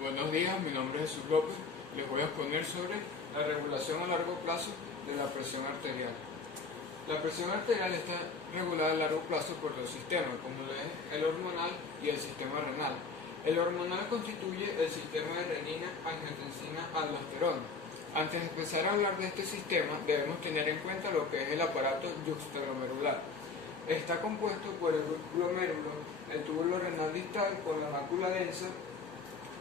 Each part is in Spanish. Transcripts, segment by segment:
Buenos días, mi nombre es Jesús López. Les voy a exponer sobre la regulación a largo plazo de la presión arterial. La presión arterial está regulada a largo plazo por dos sistemas, como es el hormonal y el sistema renal. El hormonal constituye el sistema de renina, angiotensina, aldosterona. Antes de empezar a hablar de este sistema, debemos tener en cuenta lo que es el aparato yuxtaglomerular. Está compuesto por el glomérulo, el túbulo renal distal con la mácula densa,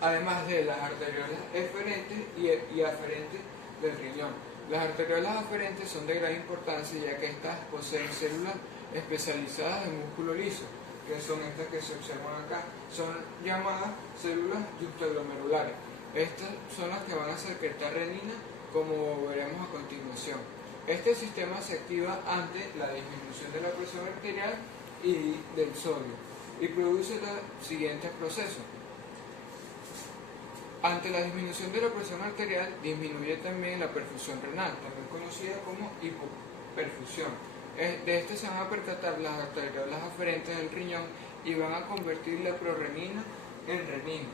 además de las arteriolas eferentes y aferentes del riñón. Las arteriolas aferentes son de gran importancia ya que estas poseen células especializadas en músculo liso, que son estas que se observan acá. Son llamadas células yuxtaglomerulares. Estas son las que van a secretar renina, como veremos a continuación. Este sistema se activa ante la disminución de la presión arterial y del sodio y produce los siguientes procesos. Ante la disminución de la presión arterial, disminuye también la perfusión renal, también conocida como hipoperfusión. De esto se van a percatar las arteriolas aferentes del riñón y van a convertir la prorenina en renina.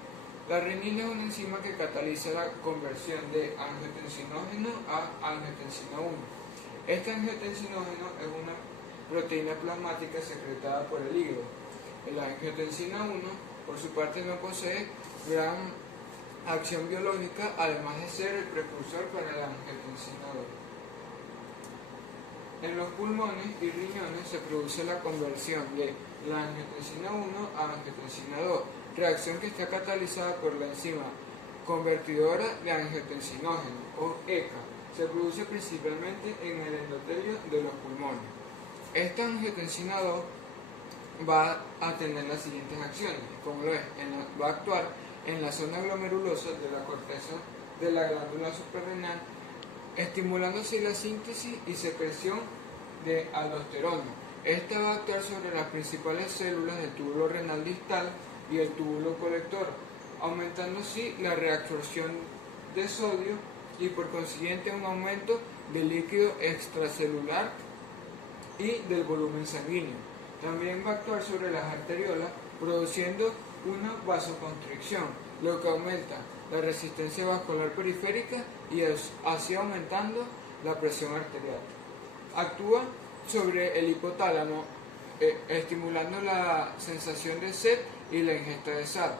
La renina es una enzima que cataliza la conversión de angiotensinógeno a angiotensina 1. Este angiotensinógeno es una proteína plasmática secretada por el hígado. La angiotensina 1, por su parte, no posee gran acción biológica, además de ser el precursor para la angiotensina 2. En los pulmones y riñones se produce la conversión de la angiotensina 1 a angiotensina 2, reacción que está catalizada por la enzima convertidora de angiotensinógeno, o ECA. Se produce principalmente en el endotelio de los pulmones. Esta angiotensina 2 va a tener las siguientes acciones, como lo es, va a actuar en la zona glomerulosa de la corteza de la glándula suprarrenal, estimulando así la síntesis y secreción de aldosterona. Esta va a actuar sobre las principales células del túbulo renal distal y el túbulo colector, aumentando así la reabsorción de sodio y por consiguiente un aumento del líquido extracelular y del volumen sanguíneo. También va a actuar sobre las arteriolas, produciendo una vasoconstricción, lo que aumenta la resistencia vascular periférica y así aumentando la presión arterial. Actúa sobre el hipotálamo, estimulando la sensación de sed y la ingesta de sal,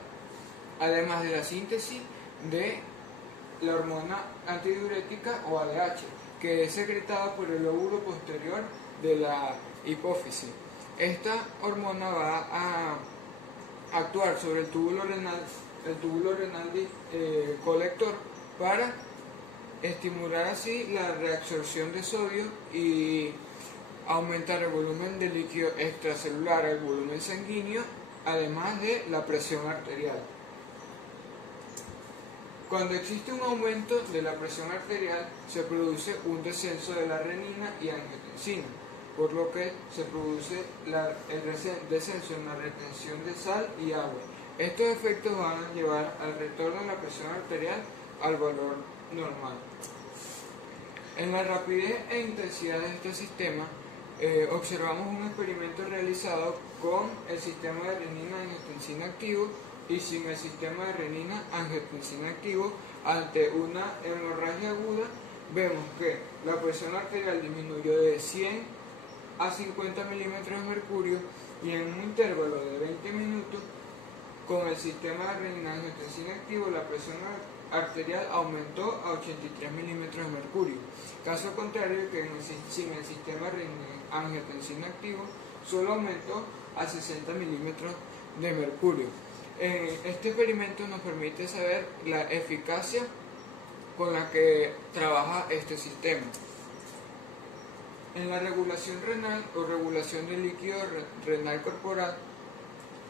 además de la síntesis de la hormona antidiurética o ADH, que es secretada por el lóbulo posterior de la hipófisis. Esta hormona va a actuar sobre el túbulo renal colector para estimular así la reabsorción de sodio y aumentar el volumen de líquido extracelular, el volumen sanguíneo, además de la presión arterial. Cuando existe un aumento de la presión arterial, se produce un descenso de la renina y angiotensina, por lo que se produce el descenso en la retención de sal y agua. Estos efectos van a llevar al retorno de la presión arterial al valor normal. En la rapidez e intensidad de este sistema, observamos un experimento realizado con el sistema de renina-angiotensina activo y sin el sistema de renina-angiotensina activo. Ante una hemorragia aguda, vemos que la presión arterial disminuyó de 100 a 50 milímetros de mercurio y en un intervalo de 20 minutos con el sistema de renina-angiotensina activo la presión arterial aumentó a 83 milímetros de mercurio. Caso contrario, que sin el sistema de renina-angiotensina activo solo aumentó a 60 milímetros de mercurio. Este experimento nos permite saber la eficacia con la que trabaja este sistema. En la regulación renal o regulación del líquido renal corporal,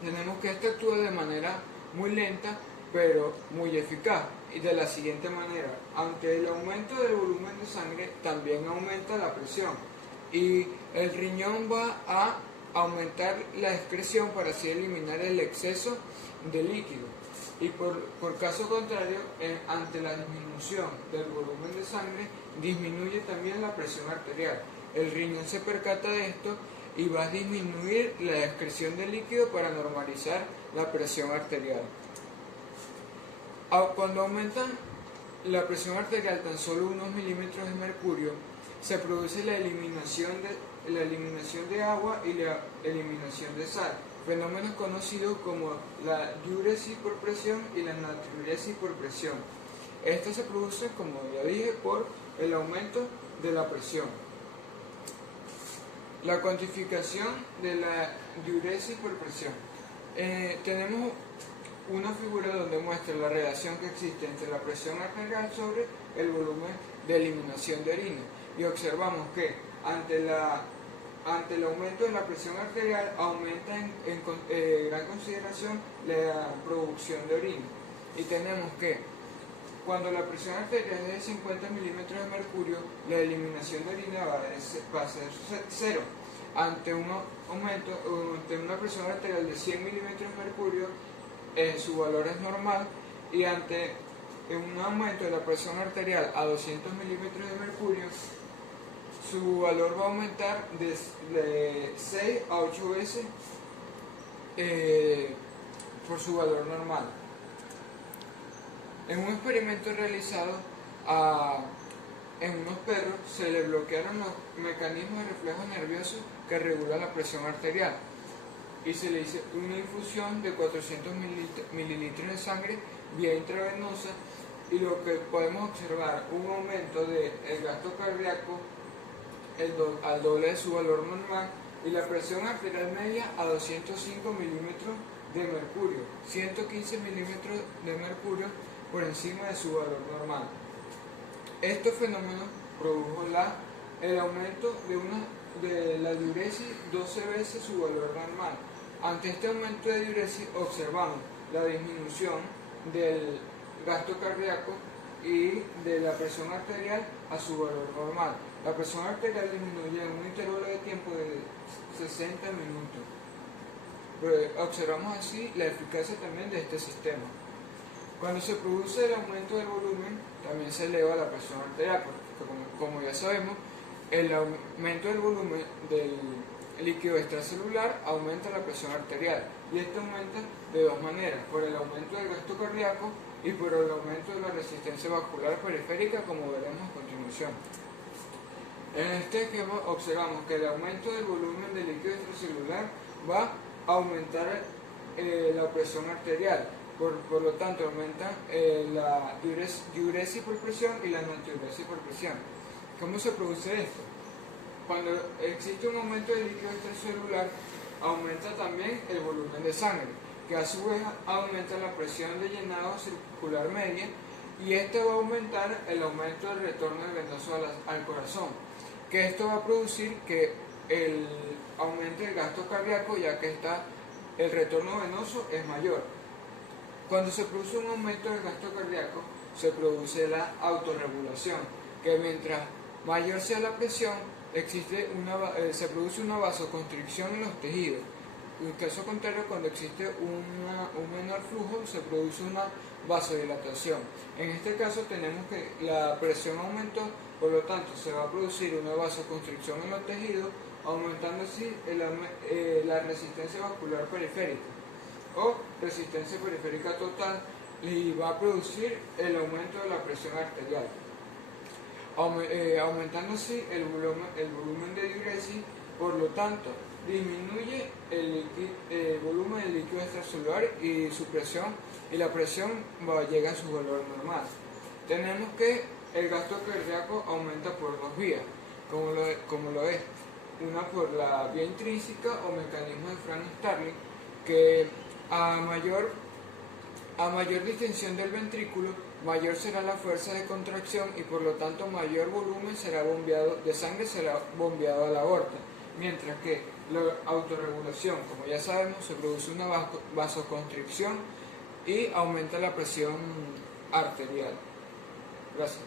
tenemos que esta actúa de manera muy lenta pero muy eficaz y de la siguiente manera: ante el aumento del volumen de sangre también aumenta la presión y el riñón va a aumentar la excreción para así eliminar el exceso de líquido, y por caso contrario, ante la disminución del volumen de sangre disminuye también la presión arterial. El riñón se percata de esto y va a disminuir la excreción de líquido para normalizar la presión arterial. Cuando aumentan la presión arterial tan solo unos milímetros de mercurio, se produce la eliminación de agua y la eliminación de sal, fenómenos conocidos como la diuresis por presión y la natriuresis por presión. Esto se produce, como ya dije, por el aumento de la presión. La cuantificación de la diuresis por presión. Tenemos una figura donde muestra la relación que existe entre la presión arterial sobre el volumen de eliminación de orina, y observamos que ante el aumento de la presión arterial aumenta en gran consideración la producción de orina, y tenemos que cuando la presión arterial es de 50 milímetros de mercurio, la eliminación de orina va a ser cero. Ante una presión arterial de 100 milímetros de mercurio, su valor es normal, y ante un aumento de la presión arterial a 200 milímetros de mercurio, su valor va a aumentar de 6 a 8 veces por su valor normal. En un experimento realizado en unos perros, se le bloquearon los mecanismos de reflejo nervioso que regulan la presión arterial y se le hizo una infusión de 400 mililitros de sangre vía intravenosa, y lo que podemos observar un aumento del gasto cardíaco al doble de su valor normal, y la presión arterial media a 205 milímetros de mercurio, 115 milímetros de mercurio por encima de su valor normal. Este fenómeno produjo el aumento de la diuresis 12 veces su valor normal. Ante este aumento de diuresis observamos la disminución del gasto cardíaco y de la presión arterial a su valor normal. La presión arterial disminuye en un intervalo de tiempo de 60 minutos. Observamos así la eficacia también de este sistema. Cuando se produce el aumento del volumen, también se eleva la presión arterial, porque como ya sabemos, el aumento del volumen del líquido extracelular aumenta la presión arterial, y esto aumenta de dos maneras: por el aumento del gasto cardíaco y por el aumento de la resistencia vascular periférica, como veremos a continuación. En este esquema observamos que el aumento del volumen del líquido extracelular va a aumentar la presión arterial. Por lo tanto, aumenta la diuresis por presión y la natriuresis por presión. ¿Cómo se produce esto? Cuando existe un aumento del líquido extracelular, aumenta también el volumen de sangre, que a su vez aumenta la presión de llenado circular media, y esto va a aumentar el aumento del retorno venoso al corazón, que esto va a producir que aumente el gasto cardíaco, ya que el retorno venoso es mayor. Cuando se produce un aumento del gasto cardíaco, se produce la autorregulación, que mientras mayor sea la presión, se produce una vasoconstricción en los tejidos. En caso contrario, cuando existe un menor flujo, se produce una vasodilatación. En este caso tenemos que la presión aumentó, por lo tanto se va a producir una vasoconstricción en los tejidos, aumentando así la resistencia vascular periférica o resistencia periférica total, y va a producir el aumento de la presión arterial, aumentando así el volumen de diuresis. Por lo tanto, disminuye el volumen del líquido extracelular y su presión, y la presión llega a su valor normal. Tenemos que el gasto cardíaco aumenta por dos vías, como lo es una por la vía intrínseca o mecanismo de Frank-Starling, que a mayor distensión del ventrículo, mayor será la fuerza de contracción, y por lo tanto mayor volumen de sangre será bombeado a la aorta. Mientras que la autorregulación, como ya sabemos, se produce una vasoconstricción y aumenta la presión arterial. Gracias.